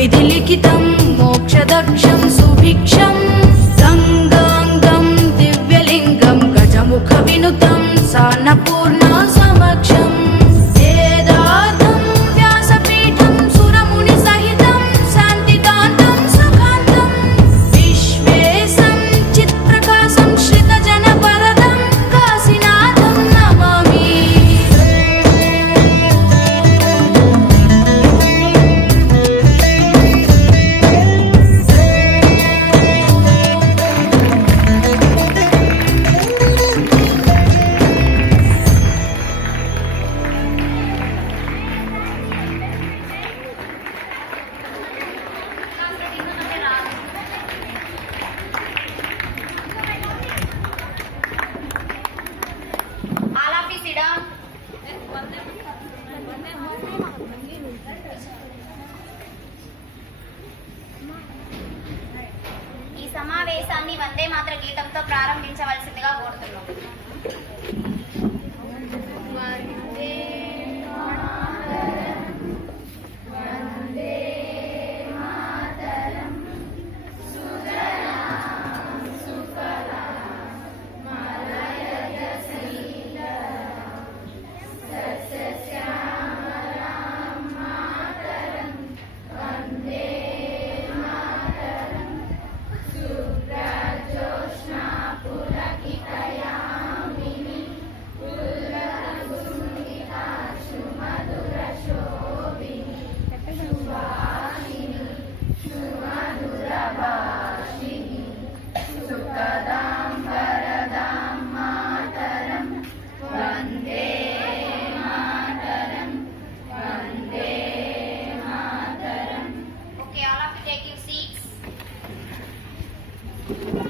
विधिलिखितं मोक्षदक्षं सुभिक्षं गङ्गाङ्गं दिव्यलिङ्गं गजमुखविनुतं सान्नपूर्णा समक्षम् वेदार्थं व्यासपीठं सुरमुनिसहितं शान्तिकान्तं सुखान्तं विश्वेशं चित्प्रकाशं श्रितजनवरदं काशीनाथं नमामि। ఈ సమావేశాన్ని వందే మాతర గీతంతో ప్రారంభించవలసిందిగా కోరుతున్నాం.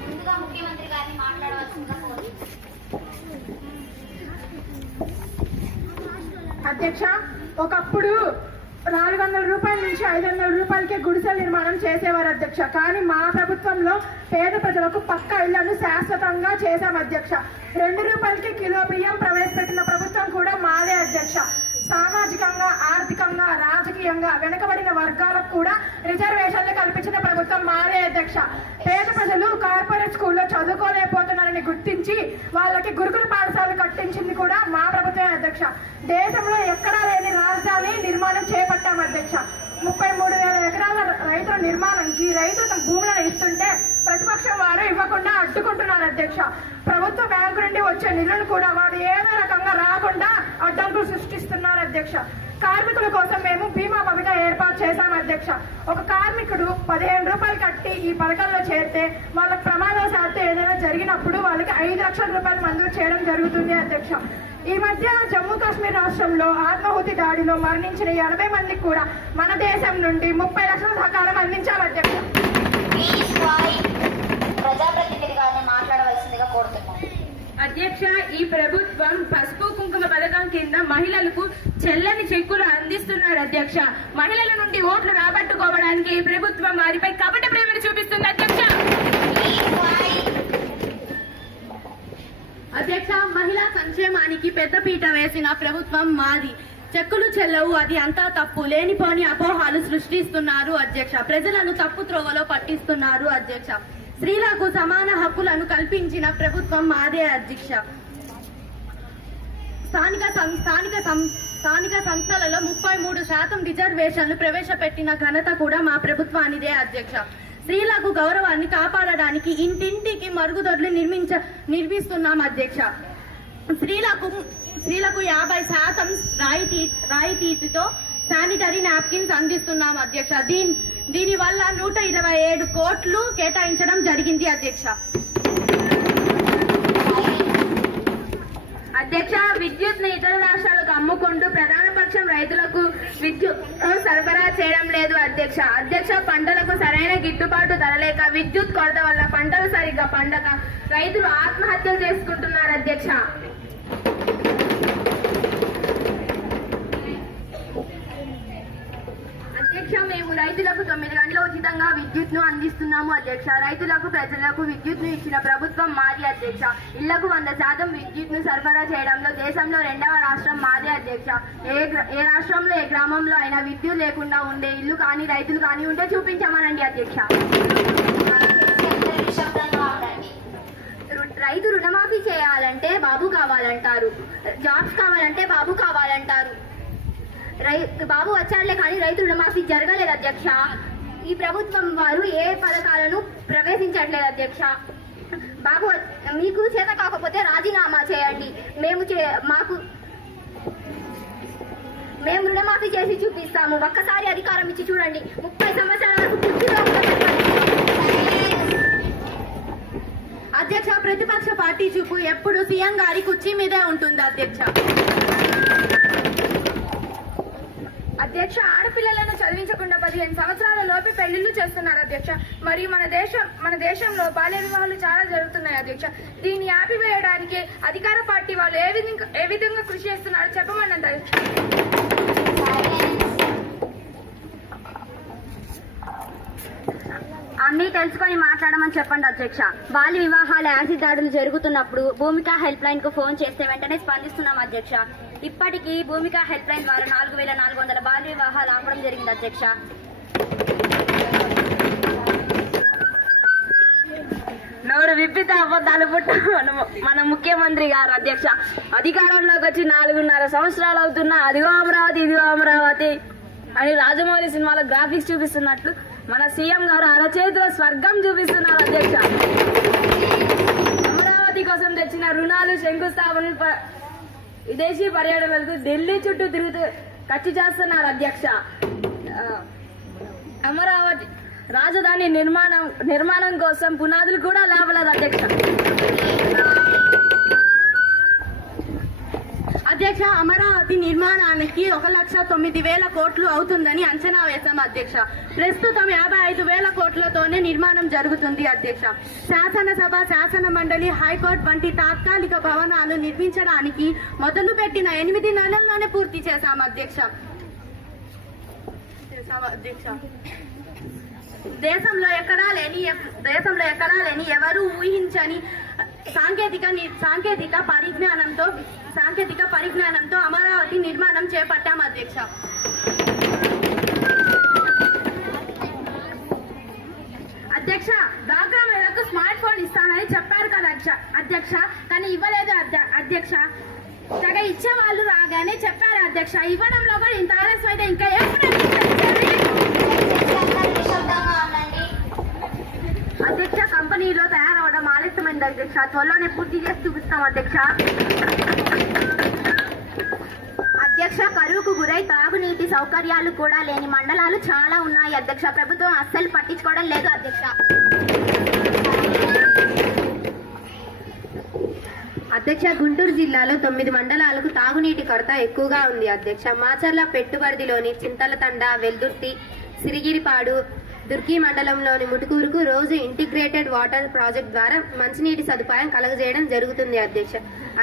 ముందుగా ముఖ్యమంత్రి గారిని మాట్లాడవలసిందిగా కోరుతున్నాం. అధ్యక్ష, ఒకప్పుడు 400 రూపాయల నుంచి 500 రూపాయలకే గుడిసెల నిర్మాణం చేసేవారు అధ్యక్ష. కానీ మా ప్రభుత్వంలో పేద ప్రజలకు పక్కా ఇళ్లను శాశ్వతంగా చేశాం అధ్యక్ష. 2 రూపాయలకి కిలో బియ్యం ప్రవేశపెట్టిన ప్రభుత్వం కూడా మాదే అధ్యక్ష. సామాజికంగా, ఆర్థికంగా, రాజకీయంగా వెనుకబడిన వర్గాలకు కూడా రిజర్వేషన్లు కల్పించిన ప్రభుత్వం మాదే అధ్యక్ష. పేద ప్రజలు కార్పొరేట్ స్కూల్లో చదువుకోలేకపోతున్నారని గుర్తించి వాళ్ళకి గురుకుల పాఠశాలలు కట్టించింది కూడా మా ప్రభుత్వమే అధ్యక్ష. దేశంలో ఎక్కడా లేని రాజధాని నిర్మాణం చేపట్టాం అధ్యక్ష. 33,000 ఎకరాల రైతుల నిర్మాణానికి రైతులు భూములను ఇస్తుంటే ప్రతిపక్షం వారు ఇవ్వకుండా అడ్డుకుంటున్నారు అధ్యక్ష. ప్రభుత్వ బ్యాంకు నుండి వచ్చే నిధులను కూడా వారు ఏదో రకంగా రాకుండా అడ్డంకులు సృష్టిస్తున్నారు అధ్యక్ష. కార్మికుల కోసం మేము బీమా పథకం ఏర్పాటు చేశాం అధ్యక్ష. ఒక కార్మికుడు 15 రూపాయలు కట్టి ఈ పథకంలో చేరితే వాళ్ళకి ప్రమాదవశాత్తు ఏదైనా జరిగినప్పుడు వాళ్ళకి 5 లక్షల రూపాయలు మంజూరు చేయడం జరుగుతుంది అధ్యక్ష. ఈ మధ్య జమ్మూ కాశ్మీర్ రాష్ట్రంలో ఆత్మాహుతి దాడిలో మరణించిన 80 మందికి కూడా మన దేశం నుండి 30 లక్షల సహకారం అందించాం అధ్యక్ష. ప్రజాప్రతినిధి గారిని మాట్లాడవలసిందిగా కోరుతున్నాం. అధ్యక్ష, ఈ ప్రభుత్వం పసుపు కుంకుమ పథకం కింద మహిళలకు చెల్లని చెక్కులు అందిస్తున్నారు అధ్యక్ష. మహిళల నుండి ఓట్లు రాబట్టుకోవడానికి ఈ ప్రభుత్వం వారిపై కపట ప్రేమను చూపిస్తుంది అధ్యక్ష. అధ్యక్ష, మహిళా సంక్షేమానికి పెద్దపీట వేసిన ప్రభుత్వం మాది. చెక్కులు చెల్లవు, అది అంతా తప్పు. లేనిపోని అపోహాలు సృష్టిస్తున్నారు అధ్యక్ష. ప్రజలను తప్పు త్రోవలో పట్టిస్తున్నారు అధ్యక్ష. స్త్రీలకు సమాన హక్కులను కల్పించిన ప్రభుత్వం మాదే అధ్యక్ష. స్థానిక సంస్థలలో 33% రిజర్వేషన్లు ప్రవేశపెట్టిన ఘనత కూడా మా ప్రభుత్వానిదే అధ్యక్ష. స్త్రీలకు గౌరవాన్ని కాపాడడానికి ఇంటింటికి మరుగుదొడ్లు నిర్మిస్తున్నాం అధ్యక్ష. స్త్రీలకు 50% రాయితీతో శానిటరీ నాప్కిన్స్ అందిస్తున్నాం అధ్యక్ష. దీని వల్ల 127 కోట్లు కేటాయించడం జరిగింది అధ్యక్ష. అధ్యక్ష, విద్యుత్ ని ఇతర రాష్ట్రాలకు అమ్ముకుంటూ ప్రధాన పక్షం రైతులకు విద్యుత్ సరఫరా చేయడం లేదు అధ్యక్ష. పంటలకు సరైన గిట్టుబాటు ధర లేక విద్యుత్ కొరత వల్ల పంటలు సరిగ్గా పండక రైతులు ఆత్మహత్యలు చేసుకుంటున్నారు అధ్యక్ష. అధ్యక్ష, మేము రైతులకు 9 గంటల ఉచితంగా విద్యుత్ను అందిస్తున్నాము అధ్యక్ష. రైతులకు ప్రజలకు విద్యుత్ను ఇచ్చిన ప్రభుత్వం మాది అధ్యక్ష. ఇళ్లకు 100% విద్యుత్ను సరఫరా చేయడంలో దేశంలో 2వ రాష్ట్రం మాదే అధ్యక్ష. ఏ రాష్ట్రంలో ఏ గ్రామంలో అయినా విద్యుత్ లేకుండా ఉండే ఇల్లు కానీ రైతులు కానీ ఉంటే చూపించమనండి అధ్యక్ష. రైతు రుణమాఫీ చేయాలంటే బాబు కావాలంటారు, జాబ్స్ కావాలంటే బాబు కావాలంటారు. బాబు వచ్చాడులే కానీ రైతు రుణమాఫీ జరగలేదు అధ్యక్ష. ఈ ప్రభుత్వం వారు ఏ పథకాలను ప్రవేశించట్లేదు అధ్యక్ష. బాబు మీకు చేత కాకపోతే రాజీనామా చేయండి, మేము రుణమాఫీ చేసి చూపిస్తాము. ఒక్కసారి అధికారం ఇచ్చి చూడండి. 30 సంవత్సరాల వరకు కుర్చీలో అధ్యక్ష. ప్రతిపక్ష పార్టీ చూపు ఎప్పుడు సీఎం గారి కుర్చీ మీదే ఉంటుంది అధ్యక్ష. అధ్యక్ష, ఆడపిల్లలను చదివించకుండా 15 సంవత్సరాల లోపే పెళ్లిళ్లు చేస్తున్నారు అధ్యక్ష. మరియు మన దేశంలో బాల్య వివాహాలు చాలా జరుగుతున్నాయి అధ్యక్ష. దీన్ని ఆపివేయడానికి అధికార పార్టీ వాళ్ళు ఏ విధంగా కృషి చేస్తున్నారో చెప్పమని అధ్యక్ష. అన్నీ తెలుసుకొని మాట్లాడమని చెప్పండి అధ్యక్ష. బాల్య వివాహాల యాసిడ్ దాడులు జరుగుతున్నప్పుడు భూమిక హెల్ప్ లైన్ కు ఫోన్ చేస్తే వెంటనే స్పందిస్తున్నాం అధ్యక్ష. ఇప్పటికీ భూమిక హెల్ప్ లైన్ ద్వారా 4400 బాల్య వివాహాలు ఆపడం జరిగింది అధ్యక్ష. నోరు విప్పితే అబద్ధాలు పుట్ట మన ముఖ్యమంత్రి గారు అధ్యక్ష. అధికారంలోకి వచ్చి 4.5 సంవత్సరాలు అవుతున్నా అదిగో అమరావతి ఇదిగో అమరావతి అని రాజమౌళి సినిమాలో గ్రాఫిక్స్ చూపిస్తున్నట్లు మన సీఎం గారు అరచేతిలో స్వర్గం చూపిస్తున్నారు అధ్యక్ష. అమరావతి కోసం తెచ్చిన రుణాలు, శంకుస్థాపన, విదేశీ పర్యటనలకు ఢిల్లీ చుట్టూ తిరుగుతూ ఖర్చు చేస్తున్నారు అధ్యక్ష. అమరావతి రాజధాని నిర్మాణం కోసం పునాదులు కూడా లేవలేదు అధ్యక్ష. అధ్యక్ష, అమరావతి నిర్మాణానికి 1,09,000 కోట్లు అవుతుందని అంచనా వేశాం అధ్యక్ష. ప్రస్తుతం 55,000 కోట్లతోనే నిర్మాణం జరుగుతుంది అధ్యక్ష. శాసనసభ, శాసన మండలి, హైకోర్టు వంటి తాత్కాలిక భవనాలు నిర్మించడానికి మొదలుపెట్టిన 8 నెలల్లోనే పూర్తి చేశాం అధ్యక్ష. దేశంలో ఎక్కడా లేని ఎవరు ఊహించని సాంకేతిక పరిజ్ఞానంతో అమరావతి నిర్మాణం చేపట్టాం అధ్యక్ష. అధ్యక్ష, డ్వాక్రా మహిళలకు స్మార్ట్ ఫోన్ ఇస్తానని చెప్పారు కదా అధ్యక్ష, కానీ ఇవ్వలేదు అధ్యక్ష. తెగ ఇచ్చే వాళ్ళు రాగానే చెప్పారు అధ్యక్ష. ఇవ్వడంలో కూడా ఇంత ఆలస్యం అయితే ఇంకా ఎప్పుడు అధ్యక్ష. కంపెనీలో తయారవడం ఆలస్యమైంది అధ్యక్ష. త్వరలోనే పూర్తి చేసి చూపిస్తాం అధ్యక్ష. అధ్యక్ష, కరువుకు గురై తాగునీటి సౌకర్యాలు కూడా లేని మండలాలు చాలా ఉన్నాయి అధ్యక్ష. ప్రభుత్వం అస్సలు పట్టించుకోవడం లేదు అధ్యక్ష. అధ్యక్ష, గుంటూరు జిల్లాలో 9 మండలాలకు తాగునీటి కొరత ఎక్కువగా ఉంది అధ్యక్ష. మాచర్ల పెట్టుబడిలోని చింతలతండ, వెల్దుర్తి, సిరిగిరిపాడు, దుర్గి మండలంలోని ముటుకూరుకు రోజు ఇంటిగ్రేటెడ్ వాటర్ ప్రాజెక్ట్ ద్వారా మంచినీటి సదుపాయం కలుగజేయడం జరుగుతుంది అధ్యక్ష.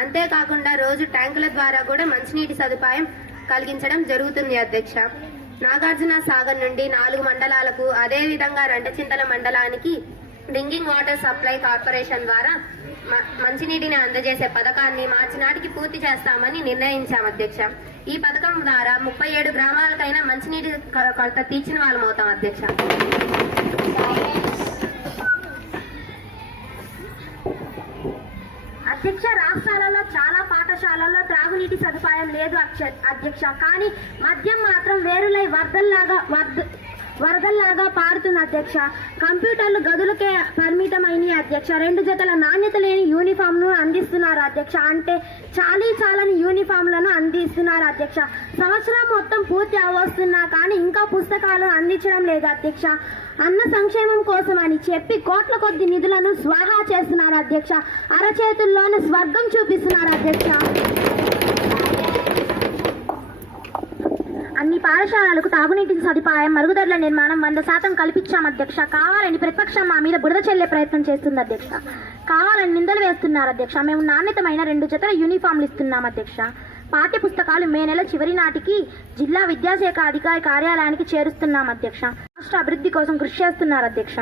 అంతేకాకుండా రోజు ట్యాంకుల ద్వారా కూడా మంచినీటి సదుపాయం కలిగించడం జరుగుతుంది అధ్యక్ష. నాగార్జున సాగర్ నుండి 4 మండలాలకు, అదేవిధంగా రెంటచింతల మండలానికి డ్రింకింగ్ వాటర్ సప్లై కార్పొరేషన్ ద్వారా మంచినీటిని అందజేసే పథకాన్ని మార్చి నాటికి పూర్తి చేస్తామని నిర్ణయించాం అధ్యక్ష. ఈ పథకం ద్వారా 37 గ్రామాలకైనా మంచినీటి కొరత తీర్చిన వాళ్ళం అవుతాం అధ్యక్ష. అధ్యక్ష, రాష్ట్రాలలో చాలా పాఠశాలల్లో త్రాగునీటి సదుపాయం లేదు అధ్యక్ష. కానీ మద్యం మాత్రం వేరులై వరదల్లాగా పారుతుంది అధ్యక్ష. కంప్యూటర్లు గదులకే పరిమితమైన అధ్యక్ష. 2 జతల నాణ్యత లేని యూనిఫామ్ను అందిస్తున్నారు అధ్యక్ష. అంటే చాలని యూనిఫామ్లను అందిస్తున్నారు అధ్యక్ష. సంవత్సరం మొత్తం పూర్తి అవస్తున్నా కానీ ఇంకా పుస్తకాలు అందించడం లేదు అధ్యక్ష. అన్న సంక్షేమం కోసం అని చెప్పి కోట్ల కొద్ది నిధులను స్వాహా చేస్తున్నారు అధ్యక్ష. అరచేతుల్లోనే స్వర్గం చూపిస్తున్నారు అధ్యక్ష. అన్ని పాఠశాలలకు తాగునీటి సదుపాయం, మరుగుదొడ్ల నిర్మాణం 100% కల్పించాం అధ్యక్ష. కావాలని ప్రతిపక్షం మా మీద బురద చెల్లే ప్రయత్నం చేస్తుంది అధ్యక్ష. కావాలని నిందలు వేస్తున్నారు అధ్యక్ష. మేము నాణ్యతమైన 2 జతల యూనిఫామ్లు ఇస్తున్నాం అధ్యక్ష. పాఠ్య పుస్తకాలు మే నెల చివరి నాటికి జిల్లా విద్యాశాఖ అధికారి కార్యాలయానికి చేరుస్తున్నాం అధ్యక్ష. రాష్ట్ర అభివృద్ధి కోసం కృషి చేస్తున్నారు అధ్యక్ష.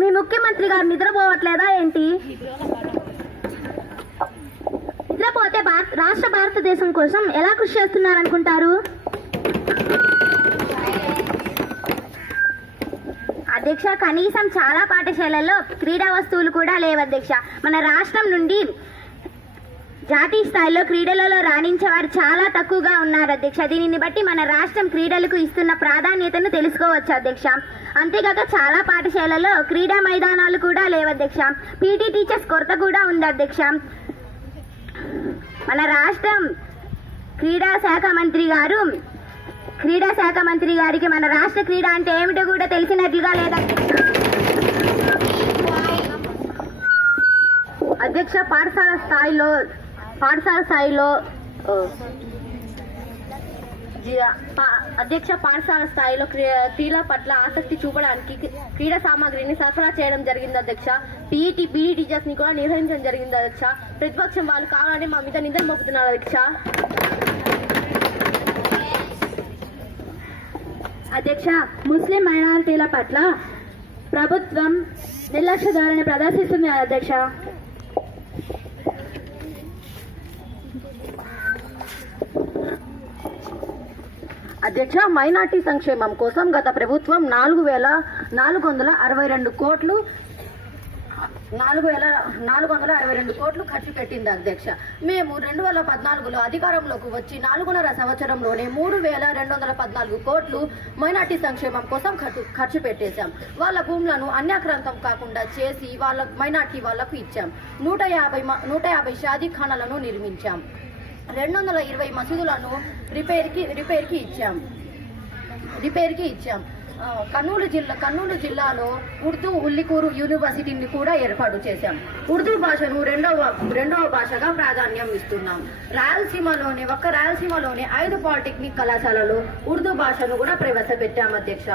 మీ ముఖ్యమంత్రి గారు నిద్రపోవట్లేదా ఏంటి? నిద్రపోతే రాష్ట్ర భారతదేశం కోసం ఎలా కృషి చేస్తున్నారనుకుంటారు? అధ్యక్ష, కనీసం చాలా పాఠశాలల్లో క్రీడా వస్తువులు కూడా లేవు అధ్యక్ష. మన రాష్ట్రం నుండి జాతీయ స్థాయిలో క్రీడలలో రాణించే వారు చాలా తక్కువగా ఉన్నారు అధ్యక్ష. దీనిని బట్టి మన రాష్ట్రం క్రీడలకు ఇస్తున్న ప్రాధాన్యతను తెలుసుకోవచ్చు అధ్యక్ష. అంతేకాక చాలా పాఠశాలల్లో క్రీడా మైదానాలు కూడా లేవు అధ్యక్ష. పీటీ టీచర్స్ కొరత కూడా ఉంది అధ్యక్ష. మన రాష్ట్రం క్రీడా శాఖ మంత్రి గారికి మన రాష్ట్ర క్రీడ అంటే ఏమిటో కూడా తెలిసినట్లుగా లేదా అధ్యక్ష. పాఠశాల స్థాయిలో క్రీడల పట్ల ఆసక్తి చూపడానికి క్రీడా సామాగ్రిని సరఫరా చేయడం జరిగింది అధ్యక్ష. పీటీ టీచర్స్ ని కూడా నిర్వహించడం జరిగింది అధ్యక్ష. ప్రతిపక్షం వాళ్ళు కావాలని మా మీద నిందలు మోపుతున్నారు అధ్యక్ష. అధ్యక్ష, ముస్లిం మైనారిటీల పట్ల ప్రభుత్వం నిర్లక్ష్య ధోరణి ప్రదర్శిస్తుంది అధ్యక్ష. అధ్యక్ష, మైనార్టీ సంక్షేమం కోసం గత ప్రభుత్వం 4,462 కోట్లు ఖర్చు పెట్టింది అధ్యక్ష. మేము 2014లో అధికారంలోకి వచ్చి 4.5 సంవత్సరంలోనే 3,214 కోట్లు మైనార్టీ సంక్షేమం కోసం ఖర్చు పెట్టేశాం. వాళ్ళ భూములను అన్యాక్రాంతం కాకుండా చేసి వాళ్ళ మైనార్టీ వాళ్లకు ఇచ్చాం. 150 షాదీఖానాలను నిర్మించాం. 220 మసీదులను రిపేర్కి ఇచ్చాం. కర్నూలు జిల్లాలో ఉర్దూ ఉల్లికూరు యూనివర్సిటీని కూడా ఏర్పాటు చేశాం. ఉర్దూ భాషను రెండవ భాషగా ప్రాధాన్యం ఇస్తున్నాం. రాయలసీమలోనే 5 పాలిటెక్నిక్ కళాశాలలో ఉర్దూ భాషను కూడా ప్రవేశపెట్టాం అధ్యక్ష.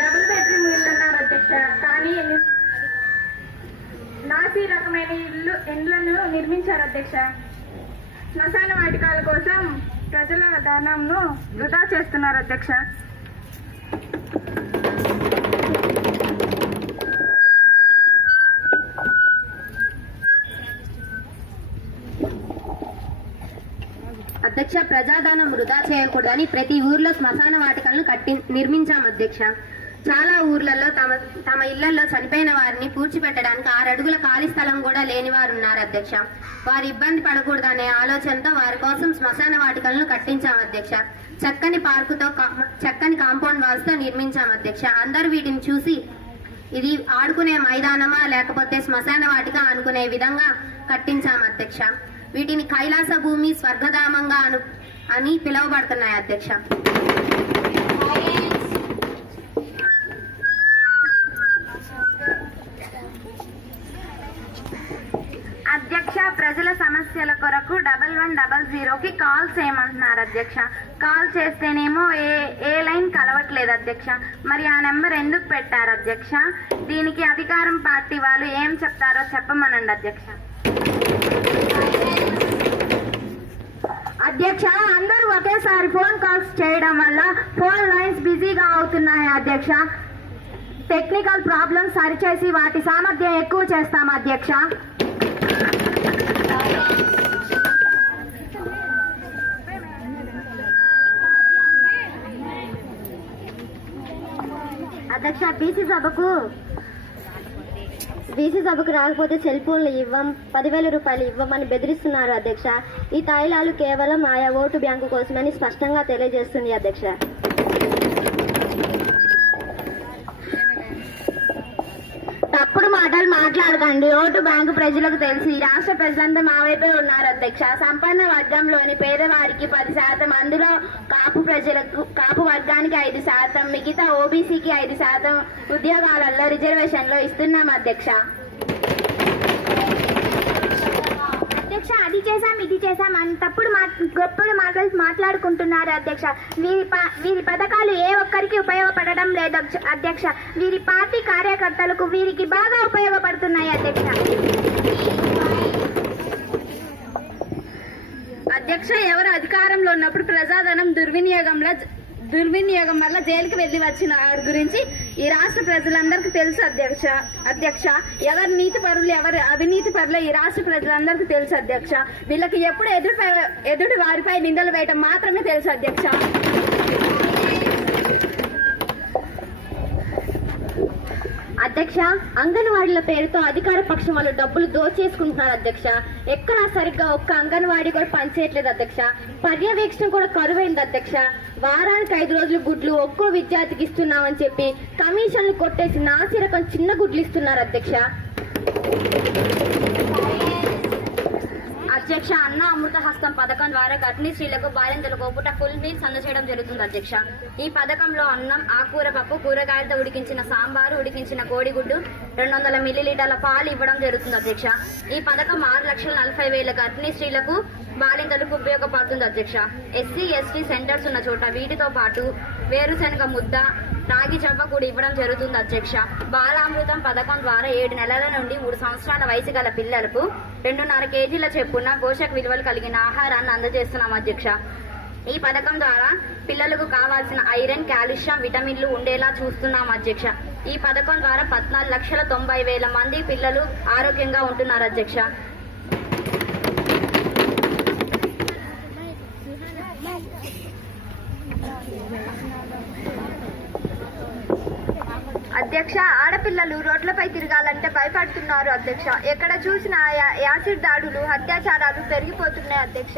డబుల్ బెడ్రూమ్ ఇల్లు అన్నారు అధ్యక్ష. కానీ నాసి రకమైన ఇండ్లను నిర్మించారు అధ్యక్ష. శ్మశాన వాటికాల కోసం ప్రజల ధనంను వృధా చేస్తున్నారు అధ్యక్ష. అధ్యక్ష, ప్రజాధనం వృధా చేయకూడదని ప్రతి ఊర్లో శ్మశాన వాటికలను నిర్మించాం అధ్యక్ష. చాలా ఊర్లలో తమ ఇళ్లలో చనిపోయిన వారిని పూడ్చిపెట్టడానికి 6 అడుగుల ఖాళీ స్థలం కూడా లేని వారు ఉన్నారు అధ్యక్ష. వారు ఇబ్బంది పడకూడదనే ఆలోచనతో వారి కోసం శ్మశాన వాటికలను కట్టించాం అధ్యక్ష. చక్కని కాంపౌండ్ వాల్స్ తో నిర్మించాం అధ్యక్ష. అందరూ వీటిని చూసి ఇది ఆడుకునే మైదానమా లేకపోతే శ్మశాన వాటిక అనుకునే విధంగా కట్టించాం అధ్యక్ష. వీటిని కైలాస భూమి, స్వర్గధామంగా అని పిలువబడుతున్నాయి అధ్యక్ష. అధ్యక్ష, ప్రజల సమస్యల కొరకు 1100కి కాల్ చేయమంటున్నారు అధ్యక్ష. కాల్ చేస్తేనేమో ఏ లైన్ కలవట్లేదు అధ్యక్ష. మరి ఆ నెంబర్ ఎందుకు పెట్టారు అధ్యక్ష? దీనికి అధికారం పార్టీ వాళ్ళు ఏం చెప్తారో చెప్పమనండి అధ్యక్ష. అధ్యక్ష, అందరూ ఒకేసారి ఫోన్ కాల్స్ చేయడం వల్ల ఫోన్ లైన్స్ బిజీగా అవుతున్నాయి అధ్యక్ష. టెక్నికల్ ప్రాబ్లమ్స్ సరిచేసి వాటి సామర్థ్యం ఎక్కువ చేస్తాం అధ్యక్ష. అధ్యక్ష, బీసీ సభకు రాకపోతే సెల్ ఫోన్లు ఇవ్వం, 10,000 రూపాయలు ఇవ్వమని బెదిరిస్తున్నారు అధ్యక్ష. ఈ తాయిలాలు కేవలం ఆయా ఓటు బ్యాంకు కోసమని స్పష్టంగా తెలియజేస్తుంది అధ్యక్ష. తప్పుడు మాటలు మాట్లాడకండి. ఓటు బ్యాంకు ప్రజలకు తెలిసి రాష్ట్ర ప్రజలంతా మా వైపే ఉన్నారు అధ్యక్ష. సంపన్న వర్గంలోని పేదవారికి 10%, అందులో కాపు వర్గానికి 5%, మిగతా ఓబీసీకి 5% ఉద్యోగాలలో రిజర్వేషన్లో ఇస్తున్నాం అధ్యక్ష. అధ్యక్ష, అది ఇది చేశాం అని గొప్పలు మాటలు మాట్లాడుకుంటున్నారు అధ్యక్ష. వీరి పథకాలు ఏ ఒక్కరికి ఉపయోగపడడం లేదు అధ్యక్ష. వీరి పార్టీ కార్యకర్తలకు వీరికి బాగా ఉపయోగపడుతున్నాయి అధ్యక్ష. అధ్యక్ష, ఎవరు అధికారంలో ఉన్నప్పుడు ప్రజాధనం దుర్వినియోగం వల్ల జైలుకి వెళ్లి వచ్చిన వారి గురించి ఈ రాష్ట్ర ప్రజలందరికీ తెలుసు అధ్యక్ష. ఎవరు నీతి పరులు ఎవరు అవినీతి పరులు ఈ రాష్ట్ర ప్రజలందరికీ తెలుసు అధ్యక్ష. వీళ్ళకి ఎప్పుడు ఎదుటి వారిపై నిందలు వేయటం మాత్రమే తెలుసు అధ్యక్ష. అధ్యక్ష, అంగన్వాడీల పేరుతో అధికార పక్షం వాళ్ళు డబ్బులు దోచేసుకుంటున్నారు అధ్యక్ష. ఎక్కడా సరిగ్గా ఒక్క అంగన్వాడీ కూడా పనిచేయట్లేదు అధ్యక్ష. పర్యవేక్షణ కూడా కరువైంది అధ్యక్ష. వారానికి 5 రోజులు గుడ్లు ఒక్కో విద్యార్థికి ఇస్తున్నామని చెప్పి కమిషన్లు కొట్టేసి నాసి రకం చిన్న గుడ్లు ఇస్తున్నారు అధ్యక్ష. అధ్యక్ష, అన్న అమృత హస్తం పథకం ద్వారా గర్భిణీ స్త్రీలకు బాలింతలకు పూట ఫుల్ మీల్స్ అందజేయడం జరుగుతుంది అధ్యక్ష. ఈ పథకంలో అన్నం, ఆకుకూర పప్పు, కూరగాయలతో ఉడికించిన సాంబారు, ఉడికించిన కోడిగుడ్డు, 200 మిల్లీలీటర్ల పాలు ఇవ్వడం జరుగుతుంది అధ్యక్ష. ఈ పథకం 6,40,000 గర్భిణీ స్త్రీలకు బాలింతలకు ఉపయోగపడుతుంది అధ్యక్ష. ఎస్సీ ఎస్టీ సెంటర్స్ ఉన్న చోట వీటితో పాటు వేరుశనగ ముద్ద, రాగి చవ్వ కూడా ఇవ్వడం జరుగుతుంది అధ్యక్ష. బాలామృతం పథకం ద్వారా 7 నెలల నుండి 3 సంవత్సరాల వయసు గల పిల్లలకు 2.5 కేజీల చెప్పున పోషక విలువలు కలిగిన ఆహారాన్ని అందజేస్తున్నాం అధ్యక్ష. ఈ పథకం ద్వారా పిల్లలకు కావాల్సిన ఐరన్, కాల్షియం, విటమిన్లు ఉండేలా చూస్తున్నాం అధ్యక్ష. ఈ పథకం ద్వారా 14,90,000 మంది పిల్లలు ఆరోగ్యంగా ఉంటున్నారు అధ్యక్ష. అధ్యక్ష, ఆడపిల్లలు రోడ్లపై తిరగాలంటే భయపడుతున్నారు అధ్యక్ష. ఎక్కడ చూసినా యాసిడ్ దాడులు, అత్యాచారాలు పెరిగిపోతున్నాయి అధ్యక్ష.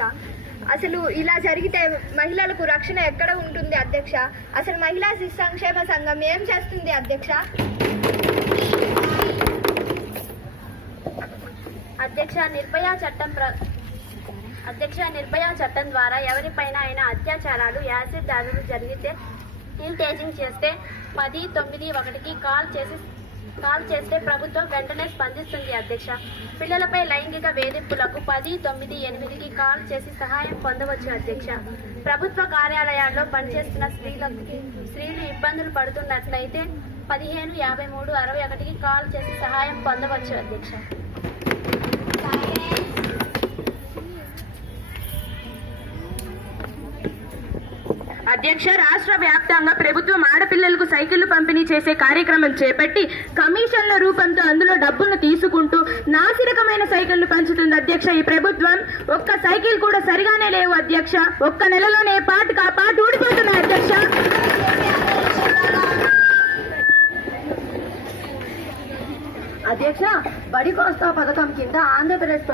అసలు ఇలా జరిగితే మహిళలకు రక్షణ ఎక్కడ ఉంటుంది అధ్యక్ష? అసలు మహిళా శిశు సంక్షేమ సంఘం ఏం చేస్తుంది అధ్యక్ష? నిర్భయ చట్టం ద్వారా ఎవరిపైన అయినా అత్యాచారాలు, యాసిడ్ దాడులు జరిగితే టేజింగ్ చేస్తే 1091కి కాల్ చేస్తే ప్రభుత్వం వెంటనే స్పందిస్తుంది అధ్యక్ష. పిల్లలపై లైంగిక వేధింపులకు 1098కి కాల్ చేసి సహాయం పొందవచ్చు అధ్యక్ష. ప్రభుత్వ కార్యాలయాల్లో పనిచేస్తున్న స్త్రీలు ఇబ్బందులు పడుతున్నట్లయితే 155361కి కాల్ చేసి సహాయం పొందవచ్చు అధ్యక్ష. అధ్యక్ష, రాష్ట్ర వ్యాప్తంగా ప్రభుత్వం ఆడపిల్లలకు సైకిళ్లు పంపిణీ చేసే కార్యక్రమం చేపట్టి కమిషన్ల రూపంతో అందులో డబ్బులను తీసుకుంటూ నాసిరకమైన సైకిళ్లు పంచుతుంది అధ్యక్ష. ఈ ప్రభుత్వం ఒక్క సైకిల్ కూడా సరిగానే లేవు అధ్యక్ష. ఒక్క నెలలోనే పాటు ఊడిపోతున్నాయి అధ్యక్ష. అధ్యక్ష, బడి కోస్తా పథకం కింద ఆంధ్రప్రదేశ్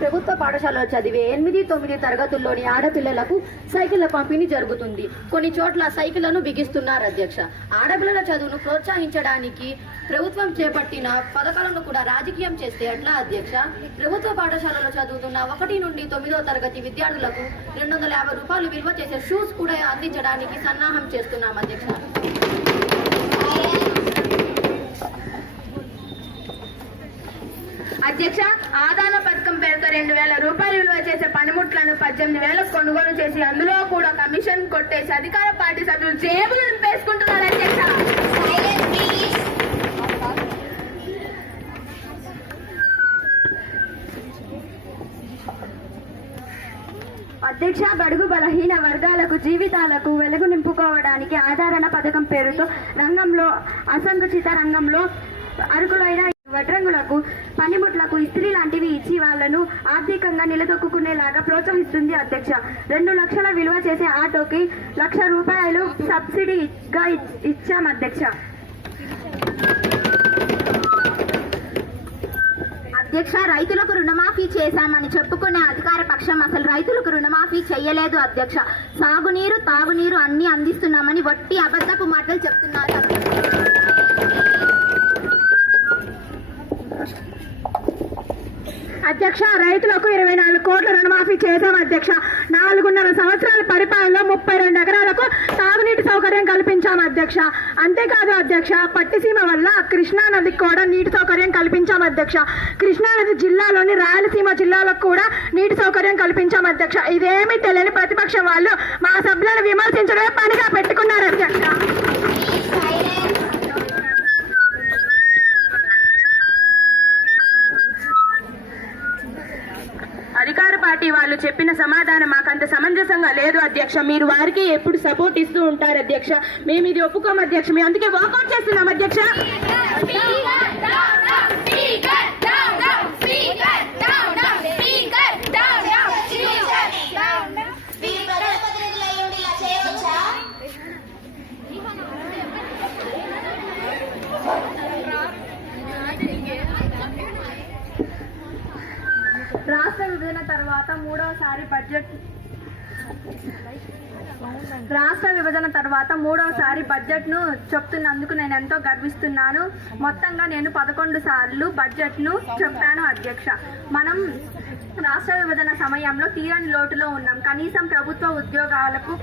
ప్రభుత్వ పాఠశాలలో చదివే 8-9 తరగతుల్లోని ఆడపిల్లలకు సైకిళ్ల పంపిణీ జరుగుతుంది. కొన్ని చోట్ల సైకిళ్లను బిగిస్తున్నారు అధ్యక్ష. ఆడపిల్లల చదువును ప్రోత్సహించడానికి ప్రభుత్వం చేపట్టిన పథకాలను కూడా రాజకీయం చేస్తే ఎట్లా అధ్యక్ష? ప్రభుత్వ పాఠశాలలో చదువుతున్న 1 నుండి 9వ తరగతి విద్యార్థులకు 250 రూపాయలు విలువ చేసే షూస్ కూడా అందించడానికి సన్నాహం చేస్తున్నాం అధ్యక్ష. అధ్యక్ష, ఆదాన పథకం పేరుతో 2,000 రూపాయలు విలువ చేసే పనిముట్లను 18,000 కొనుగోలు చేసి అందులో కూడా కమిషన్ కొట్టేసి అధికార పార్టీ సభ్యులు జేబులు నింపేసుకుంటున్నారు అధ్యక్ష. అధ్యక్ష, బడుగు బలహీన వర్గాలకు జీవితాలకు వెలుగు నింపుకోవడానికి ఆదరణ పథకం పేరుతో రంగంలో అసంఘటిత రంగంలో అర్హులైన వడ్రంగులకు, పనిముట్లకు ఇస్త్రీ లాంటివి ఇచ్చి వాళ్లను ఆర్థికంగా నిలదొక్కునేలాగా ప్రోత్సహిస్తుంది అధ్యక్ష. 2 లక్షల విలువ చేసే ఆటోకి 1,00,000 రూపాయలు సబ్సిడీగా ఇచ్చాం అధ్యక్ష. అధ్యక్ష, రైతులకు రుణమాఫీ చేశామని చెప్పుకునే అధికార పక్షం అసలు రైతులకు రుణమాఫీ చేయలేదు అధ్యక్ష. సాగునీరు, తాగునీరు అన్ని అందిస్తున్నామని వట్టి అబద్ధపు మాటలు చెప్తున్నారు. అధ్యక్ష, రైతులకు 24 కోట్ల రుణమాఫీ చేశాం అధ్యక్ష. 4.5 సంవత్సరాల పరిపాలనలో 32 ఎకరాలకు తాగునీటి సౌకర్యం కల్పించాం అధ్యక్ష. అంతేకాదు అధ్యక్ష, పట్టిసీమ వల్ల కృష్ణా నదికి కూడా నీటి సౌకర్యం కల్పించాం అధ్యక్ష. కృష్ణానది జిల్లాలోని రాయలసీమ జిల్లాలకు కూడా నీటి సౌకర్యం కల్పించాం అధ్యక్ష. ఇదేమీ తెలియని ప్రతిపక్షం వాళ్ళు మా సభ్యులను విమర్శించడమే పనిగా పెట్టుకున్నారు అధ్యక్ష. అధికార పార్టీ వాళ్ళు చెప్పిన సమాధానం మాకంత సమంజసంగా లేదు అధ్యక్ష. మీరు వారికి ఎప్పుడు సపోర్ట్ ఇస్తూ ఉంటారు అధ్యక్ష. మేము ఇది ఒప్పుకోం అధ్యక్ష. మేము అందుకే వాకౌట్ చేస్తున్నాం అధ్యక్ష. రాష్ట్ర విభజన తర్వాత మూడవసారి బడ్జెట్ను చెప్తున్నందుకు నేను ఎంతో గర్విస్తున్నాను. మొత్తంగా నేను 11 సార్లు బడ్జెట్ను చెప్పాను అధ్యక్ష. మనం రాష్ట్ర విభజన సమయంలో తీరని లోటులో ఉన్నాం. కనీసం ప్రభుత్వ ఉద్యోగులకు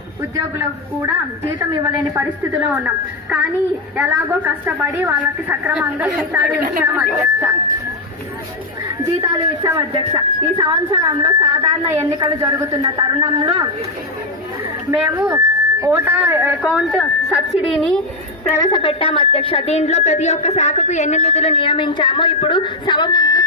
కూడా జీతం ఇవ్వలేని పరిస్థితిలో ఉన్నాం. కానీ ఎలాగో కష్టపడి వాళ్ళకి సక్రమంగా జీతాలు ఇచ్చాం అధ్యక్ష. ఈ సంవత్సరంలో సాధారణ ఎన్నికలు జరుగుతున్న తరుణంలో మేము ఓటా అకౌంట్ సబ్సిడీని ప్రవేశపెట్టాము అధ్యక్ష. దీంట్లో ప్రతి ఒక్క శాఖకు ఎన్ని నిధులు నియమించామో ఇప్పుడు సభ ముందు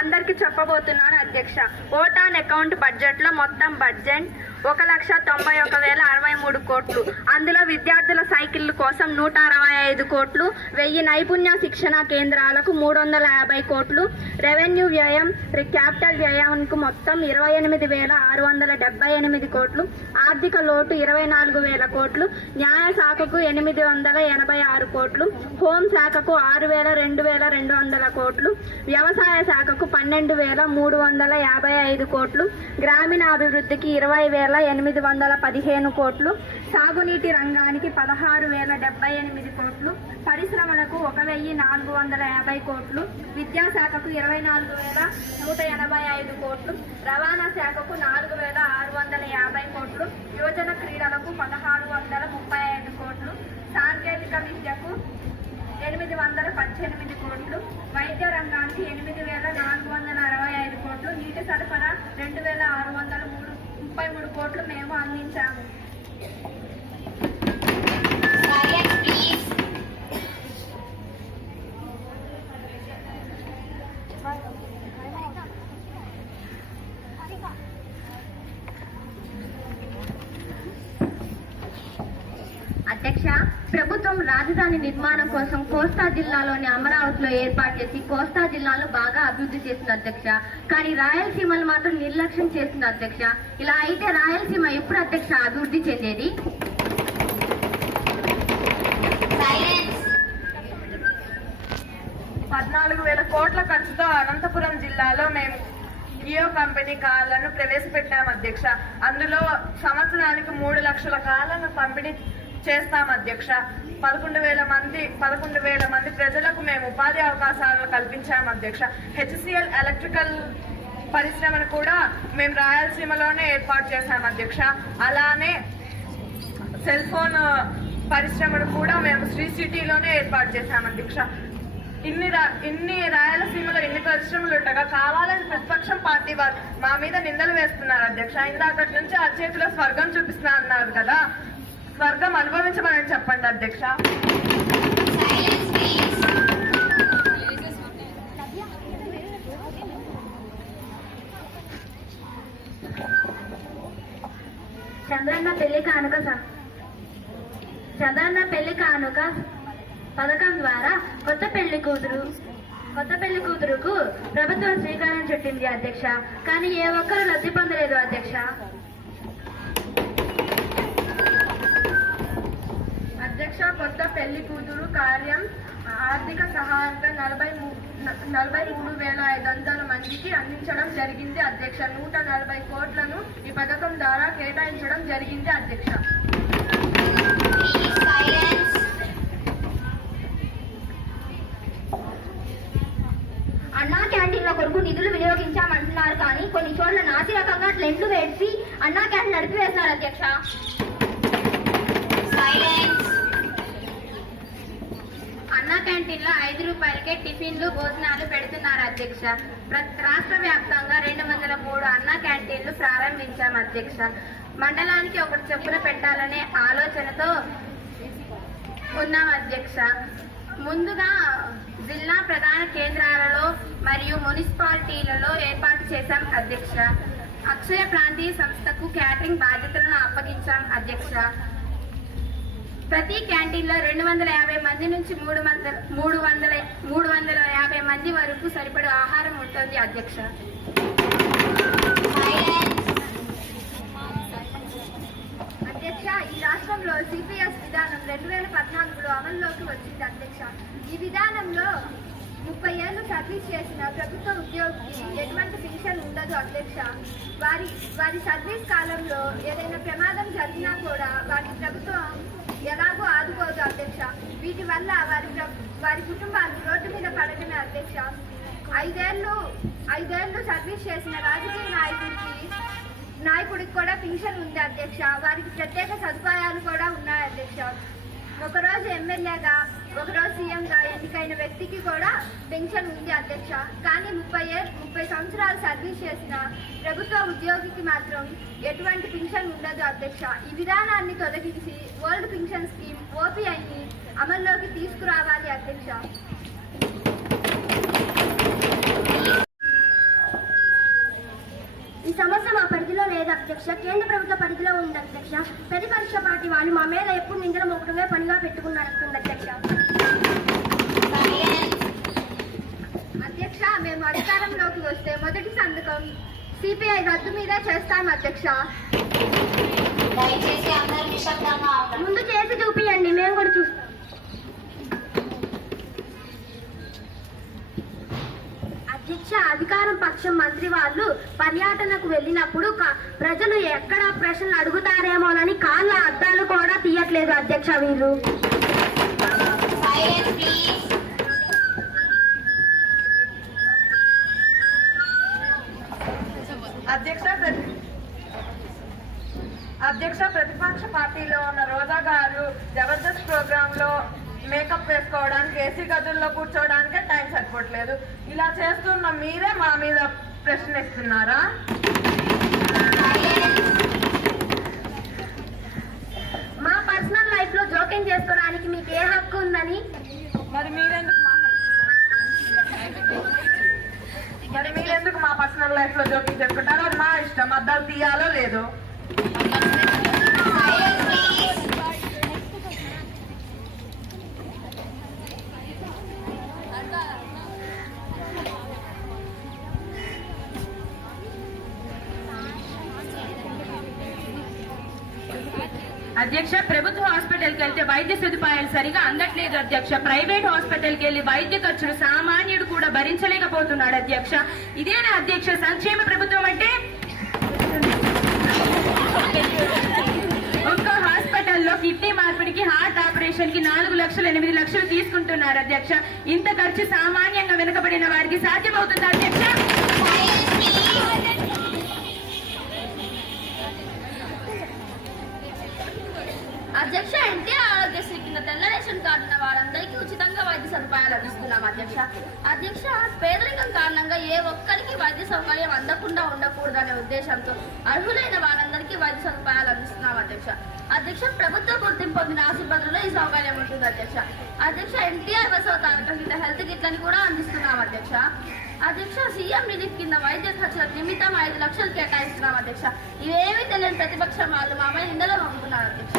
అందరికీ చెప్పబోతున్నాను అధ్యక్ష. ఓటాన్ అకౌంట్ బడ్జెట్ లో మొత్తం బడ్జెట్ 1,91,063 కోట్లు. అందులో విద్యార్థుల సైకిళ్ల కోసం 165 కోట్లు, 1000 నైపుణ్య శిక్షణ కేంద్రాలకు 350 కోట్లు, రెవెన్యూ వ్యయం క్యాపిటల్ వ్యయానికి మొత్తం 28,678 కోట్లు, ఆర్థిక లోటు 24,000 కోట్లు, న్యాయ శాఖకు 886 కోట్లు, హోం శాఖకు 6,200 కోట్లు, వ్యవసాయ శాఖకు 12,355 కోట్లు, గ్రామీణాభివృద్ధికి 20,815 కోట్లు, సాగునీటి రంగానికి 16,078 కోట్లు, పరిశ్రమలకు 1,450 కోట్లు, విద్యాశాఖకు 24,185 కోట్లు, రవాణా శాఖకు 4,650 కోట్లు, యువజన క్రీడలకు 1,635 కోట్లు, సాంకేతిక విద్యకు 818 కోట్లు, వైద్య రంగానికి 8,465 కోట్లు, నీటి సరఫరా 2,633 కోట్లు మేము అందించాము. అధ్యక్ష, ప్రభుత్వం రాజధాని నిర్మాణం కోసం కోస్తా జిల్లాలోని అమరావతిలో ఏర్పాటు చేసి కోస్తా జిల్లాను బాగా అభివృద్ధి చేసింది అధ్యక్ష. కానీ రాయలసీమను మాత్రం నిర్లక్ష్యం చేసింది అధ్యక్ష. ఇలా అయితే రాయలసీమ ఎప్పుడు అధ్యక్ష అభివృద్ధి చెందేది? 14,000 కోట్ల ఖర్చుతో అనంతపురం జిల్లాలో మేము జియో కంపెనీ కార్లను ప్రవేశపెట్టాం అధ్యక్ష. అందులో సంవత్సరానికి 3 లక్షల కార్లను పంపిణీ చేస్తాం అధ్యక్ష. 11,000 మంది ప్రజలకు మేము ఉపాధి అవకాశాలను కల్పించాం అధ్యక్ష. హెచ్సిఎల్ ఎలక్ట్రికల్ పరిశ్రమను కూడా మేము రాయలసీమలోనే ఏర్పాటు చేశాం అధ్యక్ష. అలానే సెల్ ఫోన్ పరిశ్రమను కూడా మేము శ్రీ సిటీలోనే ఏర్పాటు చేశాం అధ్యక్ష. ఇన్ని రాయలసీమలో ఇన్ని పరిశ్రమలు ఉండగా కావాలని ప్రతిపక్షం పార్టీ వారు మా మీద నిందలు వేస్తున్నారు అధ్యక్ష. ఇందాకటి నుంచి అరచేతిలో స్వర్గం చూపిస్తున్నా అన్నారు కదా, స్వర్గం అనుభవించమని చెప్పండి అధ్యక్ష. చంద్రన్న పెళ్లి కానుక పథకం ద్వారా కొత్త పెళ్లి కూతురుకు ప్రభుత్వం శ్రీకారం చుట్టింది అధ్యక్ష. కానీ ఏ ఒక్కరూ లబ్ధి పొందలేదు అధ్యక్ష. కొత్త పెళ్లి కూతురు కార్యం ఆర్థిక సహాయంగా 43,500 మందికి అందించడం జరిగింది అధ్యక్ష. 140 కోట్లను ఈ పథకం ద్వారా కేటాయించడం జరిగింది అధ్యక్ష. అన్నా క్యాంటీన్ల కొరకు నిధులు వినియోగించామంటున్నారు, కానీ కొన్ని చోట్ల నాసి రకంగా టెంట్లు వేసి అన్నా క్యాంటీన్ నడిపివేస్తున్నారు అధ్యక్ష. సైలెన్స్. అన్నా క్యాంటీన్ లో 5 రూపాయలకే టిఫిన్లు భోజనాలు పెడుతున్నారు అధ్యక్ష. రాష్ట్ర వ్యాప్తంగా 203 అన్నా క్యాంటీన్లు ప్రారంభించాం అధ్యక్ష. మండలానికి ఒకటి చొప్పున పెట్టాలనే ఆలోచనతో ఉన్నాం అధ్యక్ష. ముందుగా జిల్లా ప్రధాన కేంద్రాలలో మరియు మున్సిపాలిటీలలో ఏర్పాటు చేశాం అధ్యక్ష. అక్షయ ప్రాంతీయ సంస్థకు క్యాటరింగ్ బాధ్యతలను అప్పగించాం అధ్యక్ష. ప్రతి క్యాంటీన్లో 250 మంది నుంచి 350 మంది వరకు సరిపడే ఆహారం ఉంటుంది అధ్యక్ష. అధ్యక్ష, ఈ రాష్ట్రంలో సిపిఎస్ విధానం 2014లో అమల్లోకి వచ్చింది అధ్యక్ష. ఈ విధానంలో 30 ఏళ్లు సర్వీస్ చేసిన ప్రభుత్వ ఉద్యోగికి ఎటువంటి పెన్షన్ ఉండదు అధ్యక్ష. వారి సర్వీస్ కాలంలో ఏదైనా ప్రమాదం జరిగినా కూడా వారి ప్రభుత్వం ఎలాగో ఆదుకోదు అధ్యక్ష. వీటి వల్ల వారి కుటుంబాలు రోడ్డు మీద పడటమే అధ్యక్ష. 5 ఏళ్లు సర్వీస్ చేసిన రాజకీయ నాయకుడికి కూడా పెన్షన్ ఉంది అధ్యక్ష. వారికి ప్రత్యేక సదుపాయాలు కూడా ఉన్నాయి అధ్యక్ష. ఒకరోజు ఎమ్మెల్యేగా, ఒకరోజు సీఎంగా ఎన్నికైన వ్యక్తికి కూడా పెన్షన్ ఉంది అధ్యక్ష. కానీ 30 సంవత్సరాలు సర్వీస్ చేసిన ప్రభుత్వ ఉద్యోగికి మాత్రం ఎటువంటి పెన్షన్ ఉండదు అధ్యక్ష. ఈ విధానాన్ని తొలగించి ఓల్డ్ పెన్షన్ స్కీమ్ ఓపీఐని అమల్లోకి తీసుకురావాలి అధ్యక్ష. ఈ సమస్య మా పరిధిలో లేదు అధ్యక్ష, కేంద్ర ప్రభుత్వ పరిధిలో ఉంది అధ్యక్ష. ప్రతిపక్ష పార్టీ వాళ్ళు మా మీద ఎప్పుడు నిందలు మోకటమే పనిగా పెట్టుకున్నారంటుంది అధ్యక్ష. అధ్యక్ష, మేము అధికారంలోకి వస్తే మొదటి సంతకం సిపిఐ రద్దు మీదే చేస్తాం అధ్యక్ష. దయచేసి అందరూ నిశ్శబ్దంగా ఉండండి. ముందు చేసి చూపియండి, మేము కూడా చూస్తాం. అధ్యక్ష, అధికారం పక్షం మంత్రి వాళ్ళు పర్యటనకు వెళ్ళినప్పుడు ప్రజలు ఎక్కడ ప్రశ్నలు అడుగుతారేమోనని కాళ్ళ అద్దాలు కూడా తీయట్లేదు అధ్యక్ష వీరు. Silence please. అధ్యక్ష, ప్రతిపక్ష పార్టీలో ఉన్న రోజా గారు జబర్దస్త్ ప్రోగ్రామ్ లో మేకప్ వేసుకోవడానికి, ఏసీ గదుల్లో కూర్చోవడానికే టైం సరిపోవట్లేదు. ఇలా చేస్తున్న మీరే మా మీద ప్రశ్నిస్తున్నారా? మా పర్సనల్ లైఫ్ లో జోక్యం చేసుకోవడానికి మీకు ఏ హక్కు ఉందని? మరి మీరెందుకు మా పర్సనల్ లైఫ్ లో జోక్యం చేసుకుంటారో అది మా ఇష్టం. అద్దాలు తీయాలో లేదో. అధ్యక్ష, ప్రభుత్వ హాస్పిటల్కి వెళ్తే వైద్య సదుపాయాలు సరిగా అందట్లేదు అధ్యక్ష. ప్రైవేట్ హాస్పిటల్కి వెళ్లి వైద్య ఖర్చులు సామాన్యుడు కూడా భరించలేకపోతున్నాడు అధ్యక్ష. ఇదేనా అధ్యక్ష సంక్షేమ ప్రభుత్వం అంటే? ఒక్క హాస్పిటల్లో కిడ్నీ మార్పిడికి, హార్ట్ ఆపరేషన్ కి 4 లక్షలు 8 లక్షలు తీసుకుంటున్నారు అధ్యక్ష. ఇంత ఖర్చు సామాన్యంగా వెనుకబడిన వారికి సాధ్యమవుతుంది అధ్యక్ష? అధ్యక్ష, ఎన్టీఆర్ ఆరోగ్యశ్రీ కింద తెల్ల రేషన్ కార్డు ఉన్న వారందరికీ ఉచితంగా వైద్య సదుపాయాలు అందిస్తున్నాం అధ్యక్ష. అధ్యక్ష, పేదరికం కారణంగా ఏ ఒక్కరికి వైద్య సౌకర్యం అందకుండా ఉండకూడదనే ఉద్దేశంతో అర్హులైన వారందరికీ వైద్య సదుపాయాలు అందిస్తున్నాం అధ్యక్ష. అధ్యక్ష, ప్రభుత్వ గుర్తింపు పొందిన ఆసుపత్రుల్లో ఈ సౌకర్యం ఉంటుంది అధ్యక్ష. అధ్యక్ష, ఎన్టీఆర్ బసవ తారకం కింద హెల్త్ కిట్లని కూడా అందిస్తున్నాం అధ్యక్ష. అధ్యక్ష, సీఎం రిలీఫ్ కింద వైద్య ఖర్చుల నిమిత్తం 5 లక్షలు కేటాయిస్తున్నాం అధ్యక్ష. ఇవేమీ తెలియని ప్రతిపక్షం వాళ్ళు మా మీద నిందలు మోపుతున్నారు అధ్యక్ష.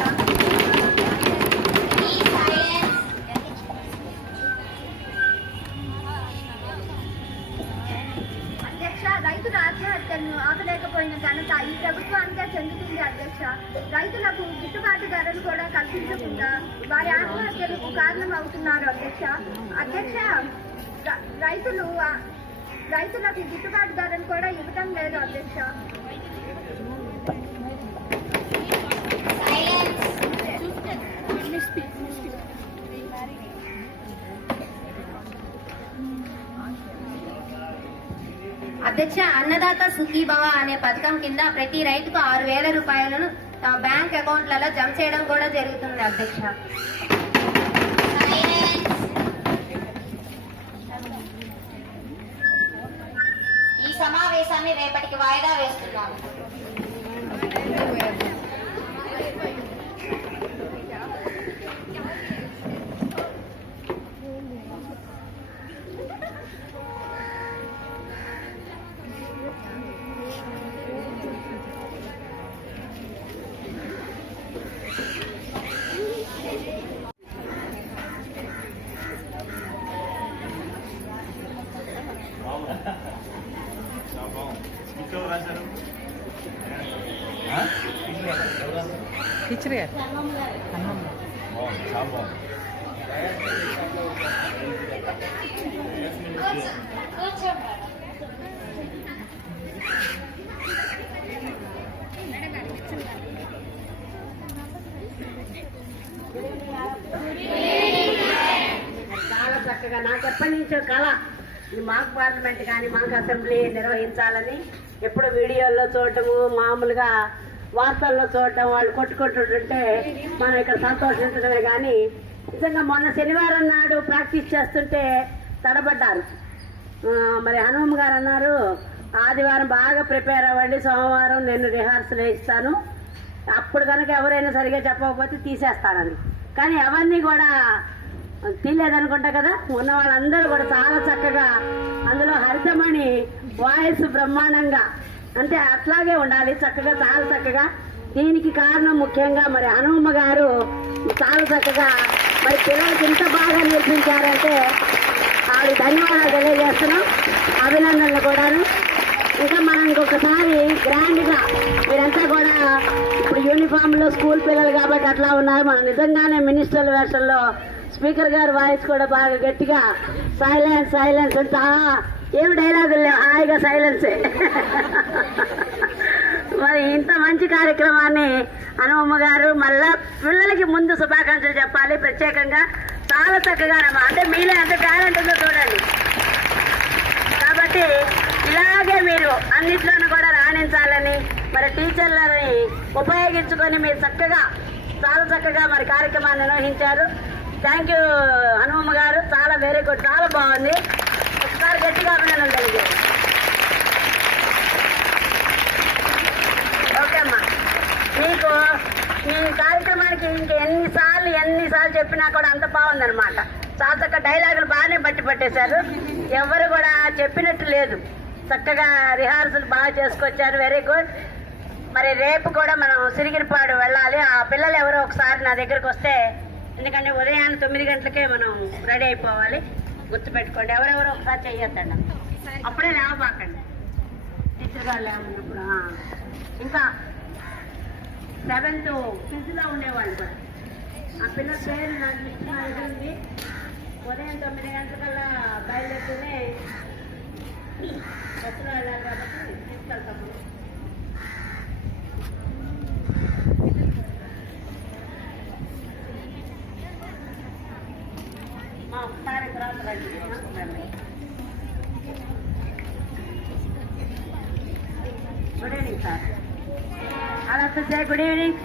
అధ్యక్ష, రైతుల ఆత్మహత్యలను ఆపలేకపోయిన ఘనత ఈ ప్రభుత్వానికే చెందుతుంది అధ్యక్ష. రైతులకు గిట్టుబాటు ధరలు కూడా కల్పించకుండా వారి ఆత్మహత్యలకు కారణం అవుతున్నారు అధ్యక్ష. అధ్యక్ష, రైతులకు గిట్టుబాటు ధరలు కూడా ఇవ్వటం లేదు అధ్యక్ష. అధ్యక్ష, అన్నదాత అన్నదాత సుఖీభవ అనే పథకం కింద ప్రతి రైతుకు 6,000 రూపాయలను తమ బ్యాంక్ అకౌంట్లలో జమ చేయడం కూడా జరుగుతుంది అధ్యక్ష. ఈ సమావేశాన్ని రేపటికి వాయిదా వేస్తున్నాము. చాలా చక్కగా నాకు ఎప్పటి నుంచో కళ ఈ మాక్ పార్లమెంట్ కానీ మాక్ అసెంబ్లీ నిర్వహించాలని ఎప్పుడు వీడియోల్లో చూడటము, మామూలుగా వార్తల్లో చూడటం, వాళ్ళు కొట్టుకుంటుంటే మనం ఇక్కడ సంతోషించడమే. కానీ నిజంగా మొన్న శనివారం నాడు ప్రాక్టీస్ చేస్తుంటే తడబడ్డారు. మరి హనుమ గారు అన్నారు ఆదివారం బాగా ప్రిపేర్ అవ్వండి, సోమవారం నేను రిహార్సల్ వేయిస్తాను, అప్పుడు కనుక ఎవరైనా సరిగా చెప్పకపోతే తీసేస్తానని. కానీ ఎవరిని కూడా తీయలేదనుకుంటా కదా. ఉన్న వాళ్ళందరూ కూడా చాలా చక్కగా, అందులో హరితమణి వాయిస్ బ్రహ్మాండంగా, అంటే అట్లాగే ఉండాలి చక్కగా, చాలా చక్కగా. దీనికి కారణం ముఖ్యంగా మరి హనుమ గారు చాలా చక్కగా మరి పిల్లలకి ఇంత బాగా నేర్పించారంటే ఆవిడ ధన్యవాదాలు తెలియజేస్తున్నాం, అభినందనలు కూడాను. ఇంకా మనం ఇంకొకసారి గ్రాండ్గా మీరంతా కూడా ఇప్పుడు యూనిఫామ్లో స్కూల్ పిల్లలు కాబట్టి అట్లా ఉన్నారు. మనం నిజంగానే మినిస్టర్ల వేషంలో స్పీకర్ గారి వాయిస్ కూడా బాగా గట్టిగా సైలెన్స్ సైలెన్స్ అంతా ఏమి డైలాగులు లేవు, హాయిగా సైలెన్సే. మరి ఇంత మంచి కార్యక్రమాన్ని హనుమ గారు మళ్ళా పిల్లలకి ముందు శుభాకాంక్షలు చెప్పాలి ప్రత్యేకంగా. చాలా చక్కగా అంటే మీలో ఎంత టాలెంట్ ఉందో చూడండి. కాబట్టి ఇలాగే మీరు అన్నిట్లోనూ కూడా రాణించాలని, మరి టీచర్లని ఉపయోగించుకొని మీరు చక్కగా చాలా చక్కగా మరి కార్యక్రమాన్ని నిర్వహించారు. థ్యాంక్ యూ హనుమ గారు, చాలా వెరీ గుడ్, చాలా బాగుంది. ఒకసారి గట్టిగా అభినందనలు తెలియజేయండి. ఓకే అమ్మా, మీకు ఈ కార్యక్రమానికి ఇంక ఎన్నిసార్లు చెప్పినా కూడా అంత బాగుందనమాట. చాలా చక్కగా డైలాగులు బాగానే బట్టి పట్టేశారు, ఎవరు కూడా చెప్పినట్టు లేదు, చక్కగా రిహార్సల్ బాగా చేసుకొచ్చారు, వెరీ గుడ్. మరి రేపు కూడా మనం సిరిగిరిపాడు వెళ్ళాలి. ఆ పిల్లలు ఎవరో ఒకసారి నా దగ్గరకు వస్తే, ఎందుకంటే ఉదయాన్నే 9 గంటలకే మనం రెడీ అయిపోవాలి, గుర్తుపెట్టుకోండి. ఎవరెవరో ఒకసారి చెయ్యొద్దండి, అప్పుడే లేవబాకండి, టీచర్ గారు లేవన్నప్పుడు. ఇంకా 7th ఫిజిలో ఉండేవాళ్ళు కూడా, ఆ పిల్లల పేరు నాకు ఇస్తున్నది. ఉదయం 9 గంటలకల్లా బయలుదేరితేనే బస్సులో వెళ్ళాలి కాబట్టి తీసుకెళ్తాము. ఒకసారి తర్వాత రండి. Good evening sir. అలా సే గుడ్ ఈవినింగ్.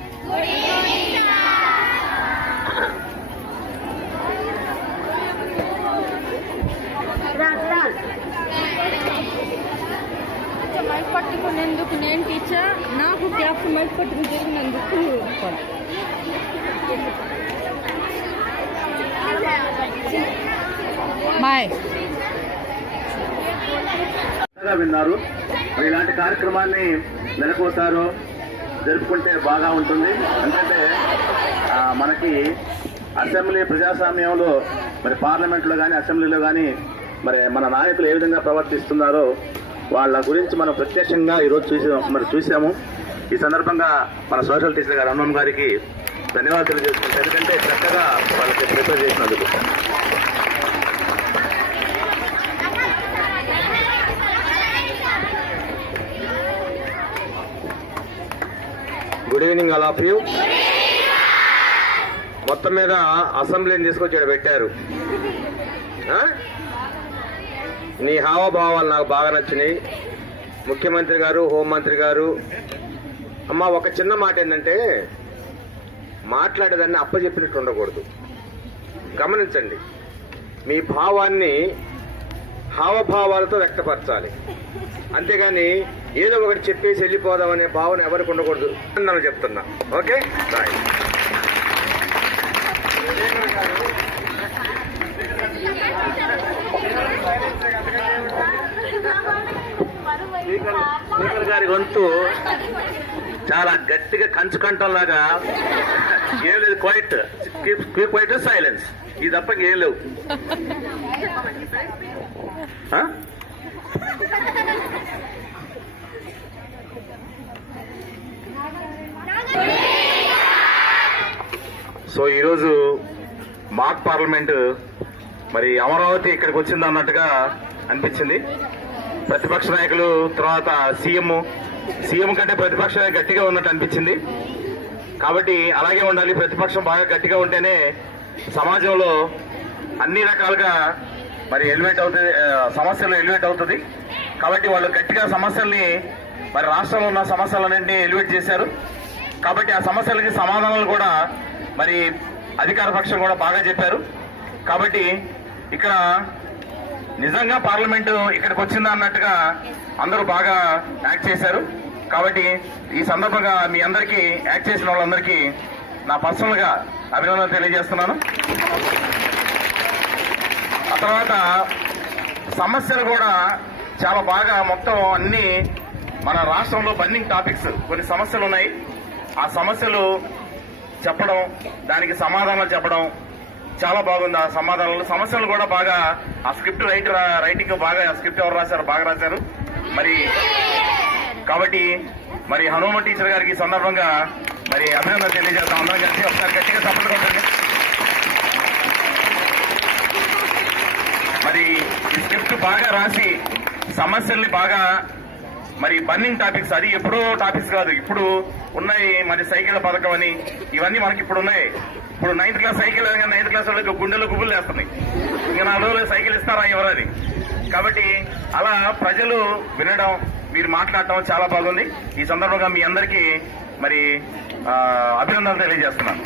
మైక్ పట్టుకునేందుకు నేను టీచర్, నాకు క్యాప్ మైక్ పట్టుకుని జరిగినందుకు విన్నారు. మరి ఇలాంటి కార్యక్రమాన్ని నెలకోసారో జరుపుకుంటే బాగా ఉంటుంది. ఎందుకంటే మనకి అసెంబ్లీ ప్రజాస్వామ్యంలో మరి పార్లమెంట్లో కానీ అసెంబ్లీలో కానీ మరి మన నాయకులు ఏ విధంగా ప్రవర్తిస్తున్నారో వాళ్ళ గురించి మనం ప్రత్యక్షంగా ఈరోజు చూసాము. ఈ సందర్భంగా మన సోషల్ టీచర్ గారు హనుమ గారికి ధన్యవాదాలు తెలియజేస్తున్నాం, ఎందుకంటే చక్కగా వాళ్ళకి ప్రిపేర్ చేసినందుకు. Good evening all of you. మొత్తం మీద అసెంబ్లీని తీసుకొచ్చి ఇక్కడ పెట్టారు. నీ హావభావాలు నాకు బాగా నచ్చినాయి. ముఖ్యమంత్రి గారు, హోంమంత్రి గారు, అమ్మ ఒక చిన్న మాట ఏంటంటే మాట్లాడేదాన్ని అప్పచెప్పినట్టు ఉండకూడదు. గమనించండి, మీ భావాన్ని హావభావాలతో వ్యక్తపరచాలి, అంతేగాని ఏదో ఒకటి చెప్పేసి వెళ్ళిపోదామనే భావన ఎవరికి ఉండకూడదు అని చెప్తున్నా. Okay, bye. స్పీకర్ గారి గొంతు చాలా గట్టిగా కంచుకంఠంలాగా ఏం లేదు. క్వైట్ క్వైట్ సైలెన్స్, ఇది తప్ప ఏం లేవు. సో ఈరోజు మాక్ పార్లమెంట్ మరి అమరావతి ఇక్కడికి వచ్చింది అన్నట్టుగా అనిపించింది. ప్రతిపక్ష నాయకులు, తర్వాత సీఎం కంటే ప్రతిపక్ష గట్టిగా ఉన్నట్టు అనిపించింది. కాబట్టి అలాగే ఉండాలి. ప్రతిపక్షం బాగా గట్టిగా ఉంటేనే సమాజంలో అన్ని రకాలుగా మరి ఎలివేట్ అవుతుంది, సమస్యలు ఎలివేట్ అవుతుంది. కాబట్టి వాళ్ళు గట్టిగా సమస్యల్ని, మరి రాష్ట్రంలో ఉన్న సమస్యలన్నింటినీ ఎలివేట్ చేశారు. కాబట్టి ఆ సమస్యలకి సమాధానాలు కూడా మరి అధికార పక్షం కూడా బాగా చెప్పారు. కాబట్టి ఇక్కడ నిజంగా పార్లమెంటు ఇక్కడికి వచ్చిందా అన్నట్టుగా అందరూ బాగా యాక్ట్ చేశారు. కాబట్టి ఈ సందర్భంగా మీ అందరికీ, యాక్ట్ చేసిన వాళ్ళందరికీ నా పర్సనల్ గా అభినందనలు తెలియజేస్తున్నాను. ఆ తర్వాత సమస్యలు కూడా చాలా బాగా మొత్తం అన్ని మన రాష్ట్రంలో బర్నింగ్ టాపిక్స్ కొన్ని సమస్యలు ఉన్నాయి. ఆ సమస్యలు చెప్పడం, దానికి సమాధానాలు చెప్పడం చాలా బాగుంది. ఆ సమస్యలు కూడా బాగా, ఆ స్క్రిప్ట్ రైటింగ్ బాగా, స్క్రిప్ట్ ఎవరు రాశారు, బాగా రాశారు. మరి కాబట్టి మరి హనుమ టీచర్ గారికి ఈ సందర్భంగా మరి అభినందనలు తెలియజేస్తాం. అందరం కలిసి ఒకసారి గట్టిగా చప్పట్లు కొట్టండి. మరి ఈ స్క్రిప్ట్ బాగా రాసి సమస్యల్ని బాగా, మరి బర్నింగ్ టాపిక్స్, అది ఎప్పుడో టాపిక్స్ కాదు, ఇప్పుడు ఉన్నాయి. మరి సైకిల్ పథకం అని, ఇవన్నీ మనకి ఇప్పుడు ఉన్నాయి. ఇప్పుడు 9th class cycle, 9th class వాళ్ళకి గుండెలు గుబులు వేస్తున్నాయి. ఇంకా 4 రోజులు సైకిల్ ఇస్తారా ఎవరది? కాబట్టి అలా ప్రజలు వినడం, మీరు మాట్లాడటం చాలా బాగుంది. ఈ సందర్భంగా మీ అందరికీ మరి అభినందనలు తెలియజేస్తున్నాను.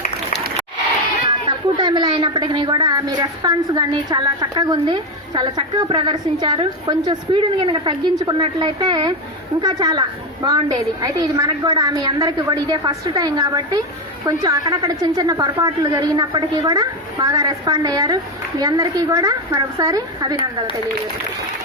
తక్కువ టైంలో అయినప్పటికీ కూడా మీ రెస్పాన్స్ కానీ చాలా చక్కగా ఉంది, చాలా చక్కగా ప్రదర్శించారు. కొంచెం స్పీడ్ని కనుక తగ్గించుకున్నట్లయితే ఇంకా చాలా బాగుండేది. అయితే ఇది మనకు కూడా, మీ అందరికీ కూడా ఇదే ఫస్ట్ టైం కాబట్టి కొంచెం అక్కడక్కడ చిన్న చిన్న పొరపాట్లు జరిగినప్పటికీ కూడా బాగా రెస్పాండ్ అయ్యారు. మీ అందరికీ కూడా మరొకసారి అభినందనలు తెలియజేస్తున్నాను.